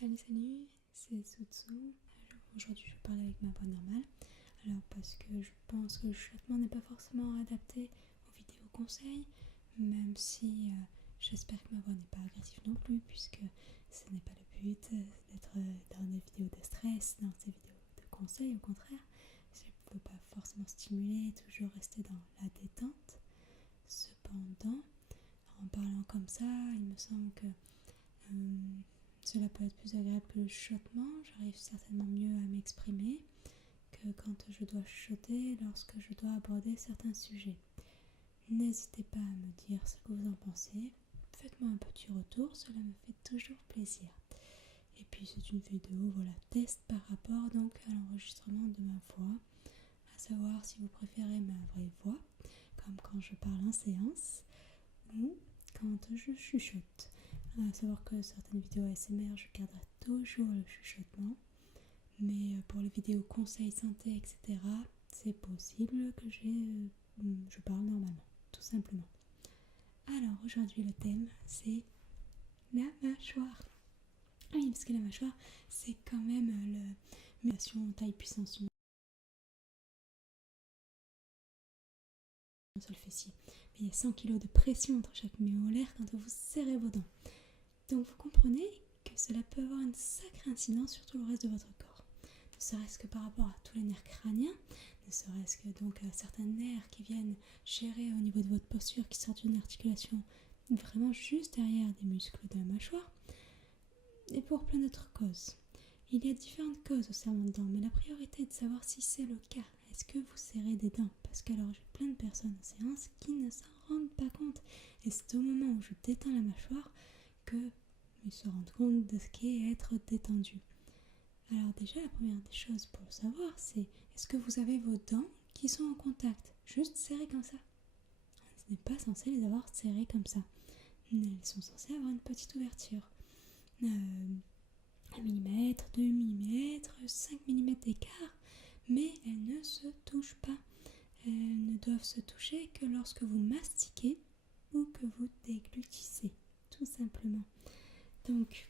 Salut, c'est Soutsu. Aujourd'hui, je vais parler avec ma voix normale. Alors, parce que je pense que le chuchotement n'est pas forcément adapté aux vidéos conseils, même si j'espère que ma voix n'est pas agressive non plus, puisque ce n'est pas le but d'être dans des vidéos de stress, dans ces vidéos de conseils. Au contraire, je ne veux pas forcément stimuler, toujours rester dans la détente. Cependant, en parlant comme ça, il me semble que cela peut être plus agréable que le chuchotement. J'arrive certainement mieux à m'exprimer que quand je dois chuchoter lorsque je dois aborder certains sujets. N'hésitez pas à me dire ce que vous en pensez. Faites-moi un petit retour, cela me fait toujours plaisir. Et puis c'est une vidéo, test par rapport donc à l'enregistrement de ma voix, à savoir si vous préférez ma vraie voix, comme quand je parle en séance, ou quand je chuchote. À savoir que certaines vidéos ASMR, je garderai toujours le chuchotement, mais pour les vidéos conseils santé, etc., c'est possible que je parle normalement, tout simplement. Alors aujourd'hui le thème c'est la mâchoire. Oui, parce que la mâchoire c'est quand même la musculation taille puissance sur le fessier. Mais il y a 100 kg de pression entre chaque molaire quand vous serrez vos dents. Donc vous comprenez que cela peut avoir une sacrée incidence sur tout le reste de votre corps. Ne serait-ce que par rapport à tous les nerfs crâniens, ne serait-ce que donc à certains nerfs qui viennent gérer au niveau de votre posture, qui sortent d'une articulation vraiment juste derrière des muscles de la mâchoire, et pour plein d'autres causes. Il y a différentes causes au serrement de dents, mais la priorité est de savoir si c'est le cas. Est-ce que vous serrez des dents? Parce que alors j'ai plein de personnes en séance qui ne s'en rendent pas compte. Et c'est au moment où je détends la mâchoire que ils se rendent compte de ce qu'est être détendu. Alors déjà, la première des choses pour le savoir, c'est est-ce que vous avez vos dents qui sont en contact, juste serrées comme ça? Ce n'est pas censé les avoir serrées comme ça. Elles sont censées avoir une petite ouverture. 1 mm, 2 mm, 5 mm d'écart, mais elles ne se touchent pas. Elles ne doivent se toucher que lorsque vous mastiquez ou que vous déglutissez, tout simplement. Donc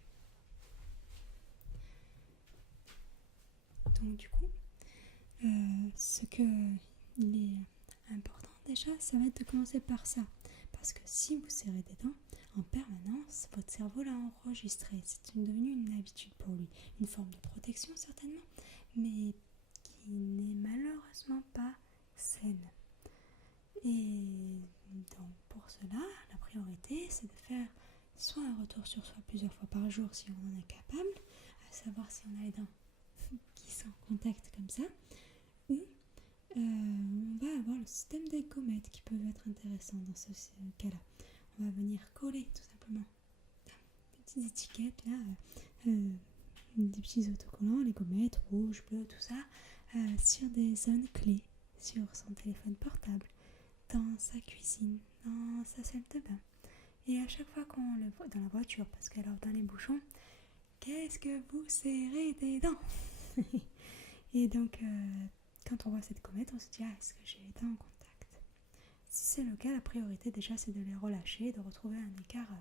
du coup, ce qu'il est important déjà, ça va être de commencer par ça. Parce que si vous serrez des dents en permanence, votre cerveau l'a enregistré. C'est devenu une habitude pour lui. Une forme de protection certainement, mais qui n'est malheureusement pas saine. Et donc pour cela, la priorité, c'est de faire soit un retour sur soi plusieurs fois par jour si on en est capable, à savoir si on a les dents qui sont en contact comme ça, ou on va avoir le système des gommettes qui peuvent être intéressants dans ce cas-là. On va venir coller tout simplement des petites étiquettes là, des petits autocollants, les gommettes, rouges, bleues, tout ça, sur des zones clés, sur son téléphone portable, dans sa cuisine, dans sa salle de bain. Et à chaque fois qu'on le voit dans la voiture, parce que alors dans les bouchons, qu'est-ce que vous serrez des dents? Et donc, quand on voit cette gommette, on se dit est-ce que j'ai les dents en contact? Si c'est le cas, la priorité déjà c'est de les relâcher, de retrouver un écart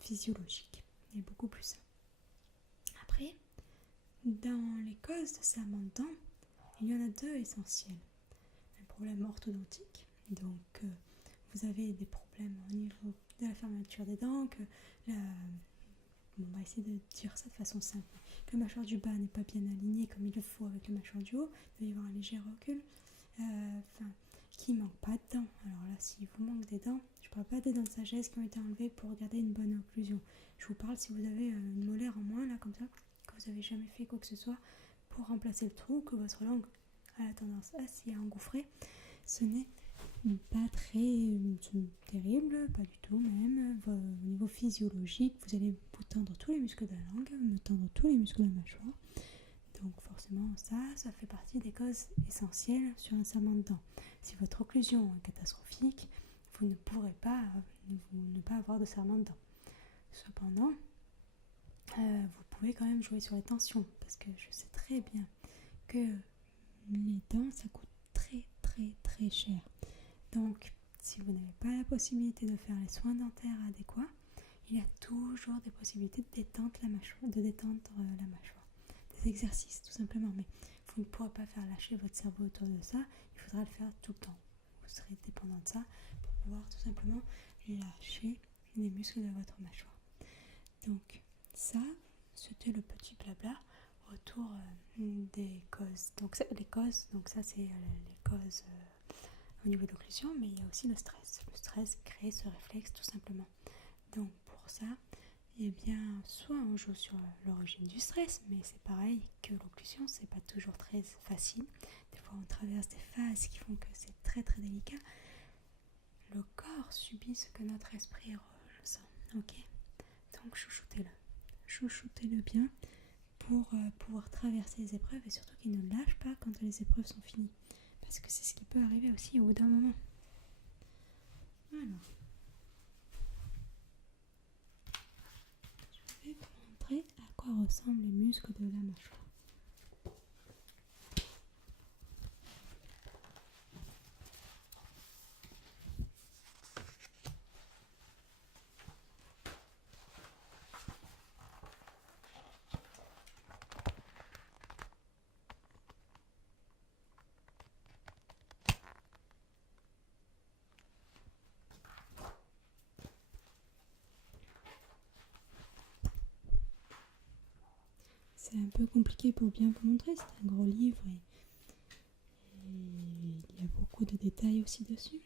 physiologique et beaucoup plus sain. Après, dans les causes de serrement de dents, il y en a deux essentielles. Un problème orthodontique, donc vous avez des problèmes au niveau de la fermeture des dents, que on va essayer de dire ça de façon simple. Que la mâchoire du bas n'est pas bien alignée comme il le faut avec la mâchoire du haut, il doit y avoir un léger recul, qu'il ne manque pas de dents. Alors là, s'il vous manque des dents, je ne parle pas des dents de sagesse qui ont été enlevées pour garder une bonne occlusion. Je vous parle si vous avez une molaire en moins, là, comme ça, que vous n'avez jamais fait quoi que ce soit pour remplacer le trou, que votre langue a tendance à s'y engouffrer. Ce n'est pas très terrible, pas du tout même. Au niveau physiologique, vous allez vous tendre tous les muscles de la langue, me tendre tous les muscles de la mâchoire. Donc forcément ça fait partie des causes essentielles sur un serrement de dents. Si votre occlusion est catastrophique, vous ne pourrez pas ne pas avoir de serrement de dents. Cependant, vous pouvez quand même jouer sur les tensions, parce que je sais très bien que les dents ça coûte très très très cher. Donc si vous n'avez pas la possibilité de faire les soins dentaires adéquats, il y a toujours des possibilités de détendre la mâchoire, des exercices tout simplement, mais vous ne pourrez pas faire lâcher votre cerveau autour de ça, il faudra le faire tout le temps. Vous serez dépendant de ça pour pouvoir tout simplement lâcher les muscles de votre mâchoire. Donc ça, c'était le petit blabla autour des causes. Donc les causes, donc ça c'est les causes au niveau de l'occlusion, mais il y a aussi le stress. Le stress crée ce réflexe tout simplement. Donc pour ça, eh bien, soit on joue sur l'origine du stress, mais c'est pareil que l'occlusion, c'est pas toujours très facile. Des fois, on traverse des phases qui font que c'est très très délicat. Le corps subit ce que notre esprit ressent, ok? Donc chouchoutez-le bien pour pouvoir traverser les épreuves et surtout qu'il ne lâche pas quand les épreuves sont finies. Parce que c'est ce qui peut arriver aussi au bout d'un moment. Alors, je vais vous montrer à quoi ressemblent les muscles de la mâchoire. C'est un peu compliqué pour bien vous montrer, c'est un gros livre et il y a beaucoup de détails aussi dessus.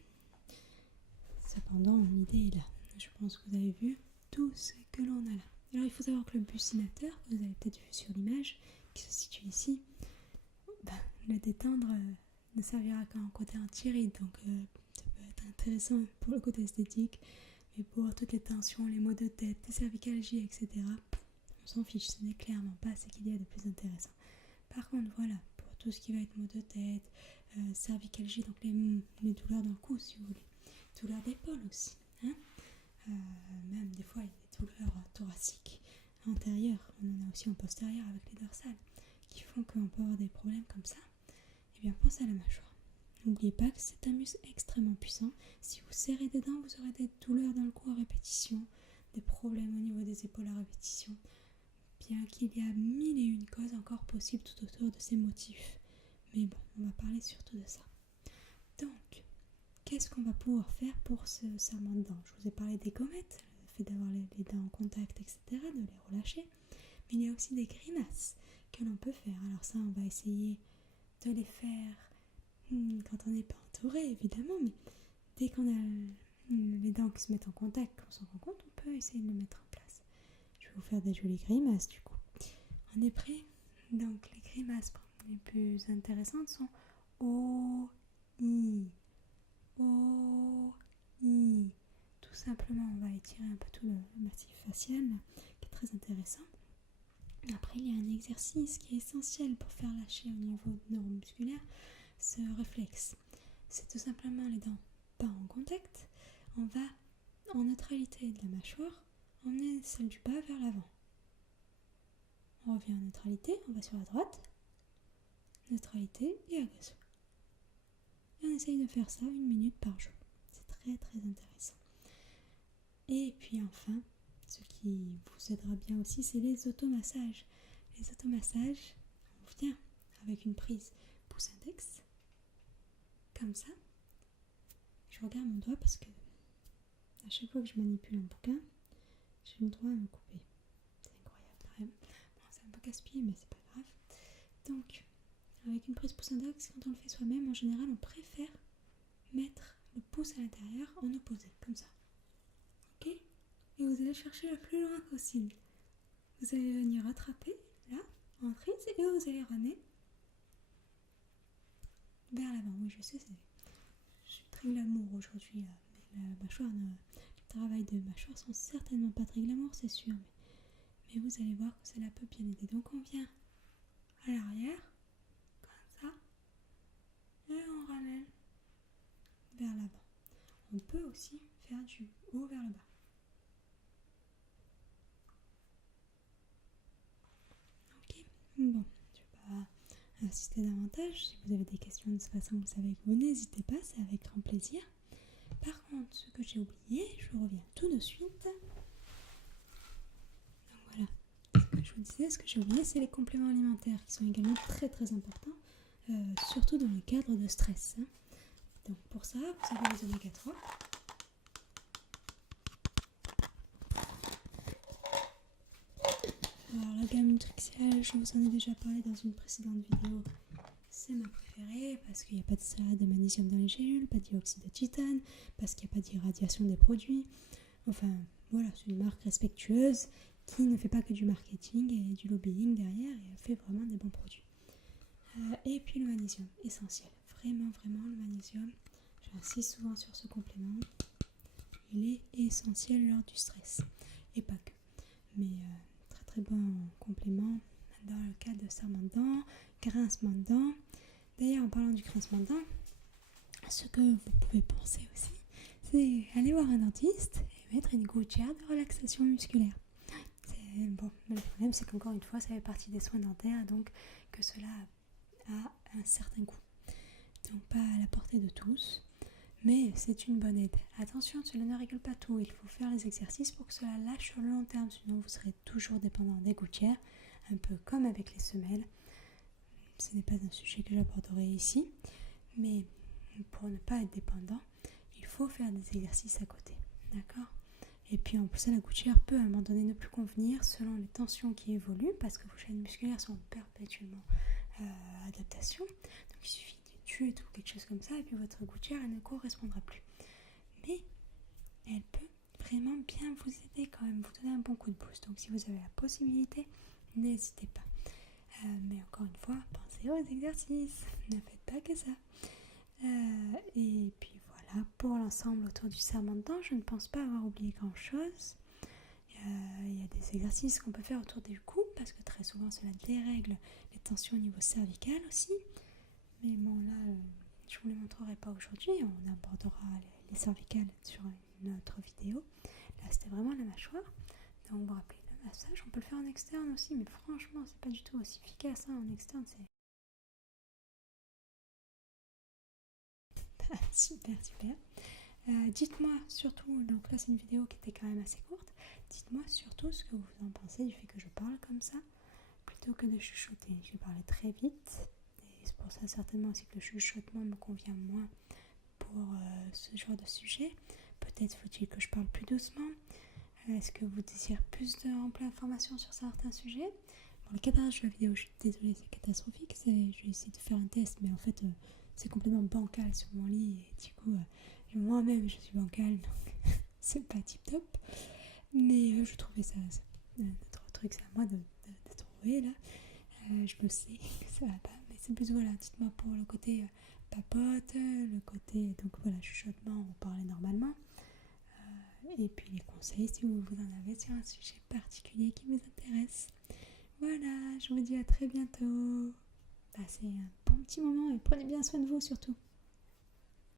Cependant, l'idée est là. Je pense que vous avez vu tout ce que l'on a là. Alors il faut savoir que le buccinateur, que vous avez peut-être vu sur l'image, qui se situe ici, le détendre ne servira qu'en côté anti-ride, donc ça peut être intéressant pour le côté esthétique, mais pour toutes les tensions, les maux de tête, les cervicalgies, etc., on s'en fiche, ce n'est clairement pas ce qu'il y a de plus intéressant. Par contre, voilà, pour tout ce qui va être maux de tête, cervicalgie, donc les douleurs dans le cou, si vous voulez, douleurs d'épaule aussi, hein, même des fois il y a des douleurs thoraciques antérieures, on en a aussi en postérieur avec les dorsales, qui font qu'on peut avoir des problèmes comme ça. Eh bien, pensez à la mâchoire. N'oubliez pas que c'est un muscle extrêmement puissant. Si vous serrez des dents, vous aurez des douleurs dans le cou à répétition, des problèmes au niveau des épaules à répétition, bien qu'il y a mille et une causes encore possibles tout autour de ces motifs. Mais bon, on va parler surtout de ça. Donc, qu'est-ce qu'on va pouvoir faire pour ce serrement de dents? Je vous ai parlé des gommettes, le fait d'avoir les dents en contact, etc., de les relâcher. Mais il y a aussi des grimaces que l'on peut faire. Alors ça, on va essayer de les faire quand on n'est pas entouré, évidemment, mais dès qu'on a les dents qui se mettent en contact, qu'on s'en rend compte, on peut essayer de le mettre en place. Je vais vous faire des jolies grimaces du coup. On est prêt? Donc les grimaces les plus intéressantes sont O, I, O, I. Tout simplement, on va étirer un peu tout le massif facial, qui est très intéressant. Après, il y a un exercice qui est essentiel pour faire lâcher au niveau neuromusculaire ce réflexe. C'est tout simplement les dents pas en contact. On va, en neutralité de la mâchoire, emmener celle du bas vers l'avant. On revient en neutralité, on va sur la droite, neutralité et à gauche. Et on essaye de faire ça 1 minute par jour. C'est très très intéressant. Et puis enfin, ce qui vous aidera bien aussi, c'est les automassages. Les automassages, on vient avec une prise pouce index, comme ça. Je regarde mon doigt parce que à chaque fois que je manipule un bouquin, j'ai le droit à me couper. C'est incroyable quand même. Bon, c'est un peu casse-pied, mais c'est pas grave. Donc, avec une prise pouce index, quand on le fait soi-même, en général, on préfère mettre le pouce à l'intérieur en opposé, comme ça. Ok? Et vous allez chercher le plus loin possible. Vous allez venir attraper, là, en prise, et vous allez ramener vers l'avant. Oui, je sais, je suis très glamour aujourd'hui, mais la mâchoire, les travails de mâchoire sont certainement pas très glamour, c'est sûr, mais vous allez voir que cela peut bien aider. Donc on vient à l'arrière, comme ça, et on ramène vers l'avant. On peut aussi faire du haut vers le bas. Ok, bon, je vais pas insister davantage. Si vous avez des questions de toute façon, vous savez que vous n'hésitez pas, c'est avec grand plaisir. Par contre, ce que j'ai oublié, je reviens tout de suite. vous disais, ce que j'ai oublié, c'est les compléments alimentaires qui sont également très très importants, surtout dans le cadre de stress. Hein. Donc pour ça, vous avez les oméga 3. Alors la gamme nutritionnelle, je vous en ai déjà parlé dans une précédente vidéo. C'est ma préférée parce qu'il n'y a pas de salade de magnésium dans les gélules, pas de dioxyde de titane, parce qu'il n'y a pas d'irradiation des produits. Enfin, voilà, c'est une marque respectueuse qui ne fait pas que du marketing et du lobbying derrière et fait vraiment des bons produits. Et puis le magnésium, essentiel. Vraiment, vraiment le magnésium. J'insiste souvent sur ce complément. Il est essentiel lors du stress. Et pas que. Mais très très bon complément dans le cas de serrement de dents, grincement de dents. D'ailleurs, en parlant du grincement de dents, ce que vous pouvez penser aussi, c'est aller voir un dentiste et mettre une gouttière de relaxation musculaire. Bon, mais le problème, c'est qu'encore une fois, ça fait partie des soins dentaires, donc que cela a un certain coût. Donc pas à la portée de tous, mais c'est une bonne aide. Attention, cela ne règle pas tout. Il faut faire les exercices pour que cela lâche sur le long terme, sinon vous serez toujours dépendant des gouttières, un peu comme avec les semelles. Ce n'est pas un sujet que j'aborderai ici, mais pour ne pas être dépendant, il faut faire des exercices à côté, d'accord ? Et puis en plus, la gouttière peut à un moment donné ne plus convenir selon les tensions qui évoluent, parce que vos chaînes musculaires sont perpétuellement adaptation. Donc il suffit d'une chute ou quelque chose comme ça, et puis votre gouttière elle ne correspondra plus. Mais elle peut vraiment bien vous aider quand même, vous donner un bon coup de pouce. Donc si vous avez la possibilité, n'hésitez pas. Mais encore une fois, pensez aux exercices, ne faites pas que ça. Et puis voilà, pour l'ensemble autour du serrement de dents, je ne pense pas avoir oublié grand chose. Il y a des exercices qu'on peut faire autour du cou, parce que très souvent cela dérègle les tensions au niveau cervical aussi. Mais bon là, je ne vous les montrerai pas aujourd'hui, on abordera les cervicales sur une autre vidéo. Là c'était vraiment la mâchoire. Donc vous vous rappelez, le massage, on peut le faire en externe aussi, mais franchement c'est pas du tout aussi efficace, hein. En externe c'est... super. Dites-moi surtout, donc là c'est une vidéo qui était quand même assez courte, dites-moi surtout ce que vous en pensez du fait que je parle comme ça, plutôt que de chuchoter. Je vais parler très vite, et c'est pour ça certainement aussi que le chuchotement me convient moins pour ce genre de sujet. Peut-être faut-il que je parle plus doucement. Est-ce que vous désirez plus d'informations sur certains sujets? Pour le cadrage de la vidéo, je suis désolée, c'est catastrophique. Je vais essayer de faire un test, mais en fait, c'est complètement bancal sur mon lit. Et du coup, moi-même, je suis bancale, donc c'est pas tip top. Mais je trouvais ça, notre truc, c'est à moi de trouver là. Je le sais que ça va pas, mais c'est plus voilà, dites-moi pour le côté papote, le côté, donc voilà, chuchotement, on parlait normalement. Et puis les conseils si vous en avez sur un sujet particulier qui vous intéresse. Voilà, je vous dis à très bientôt. Passez un bon petit moment et prenez bien soin de vous surtout.